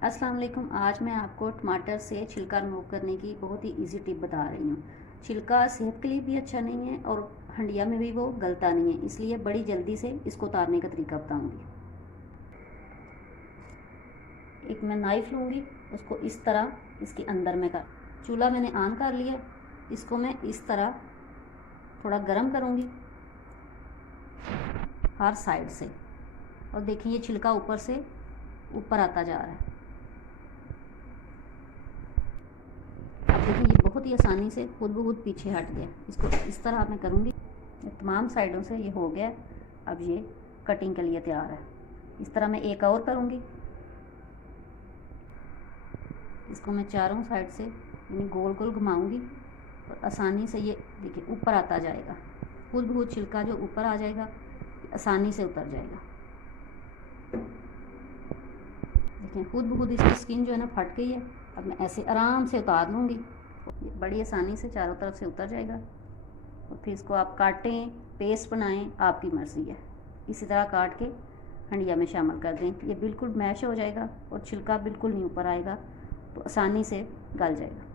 अस्सलाम वालेकुम। आज मैं आपको टमाटर से छिलका रिमूव करने की बहुत ही इजी टिप बता रही हूँ। छिलका सेहत के लिए भी अच्छा नहीं है और हंडिया में भी वो गलता नहीं है, इसलिए बड़ी जल्दी से इसको उतारने का तरीका बताऊँगी। एक मैं नाइफ़ लूँगी, उसको इस तरह इसके अंदर में कर, चूल्हा मैंने ऑन कर लिया, इसको मैं इस तरह थोड़ा गर्म करूँगी हर साइड से, और देखिए ये छिलका ऊपर से ऊपर आता जा रहा है। देखिए ये बहुत ही आसानी से खुद ब खुद पीछे हट गया। इसको इस तरह मैं करूँगी, तमाम साइडों से ये हो गया। अब ये कटिंग के लिए तैयार है। इस तरह मैं एक और करूँगी, इसको मैं चारों साइड से यानी गोल गोल घुमाऊँगी और आसानी से ये देखिए ऊपर आता जाएगा। खुद ब खुद छिलका जो ऊपर आ जाएगा, आसानी से उतर जाएगा। देखिए खुद ब खुद इसकी स्किन जो है ना फट गई है। अब मैं ऐसे आराम से उतार लूँगी, बड़ी आसानी से चारों तरफ से उतर जाएगा। और फिर इसको आप काटें, पेस्ट बनाएं, आपकी मर्ज़ी है। इसी तरह काट के हंडिया में शामिल कर दें। ये बिल्कुल मैश हो जाएगा और छिलका बिल्कुल नहीं ऊपर आएगा, तो आसानी से गल जाएगा।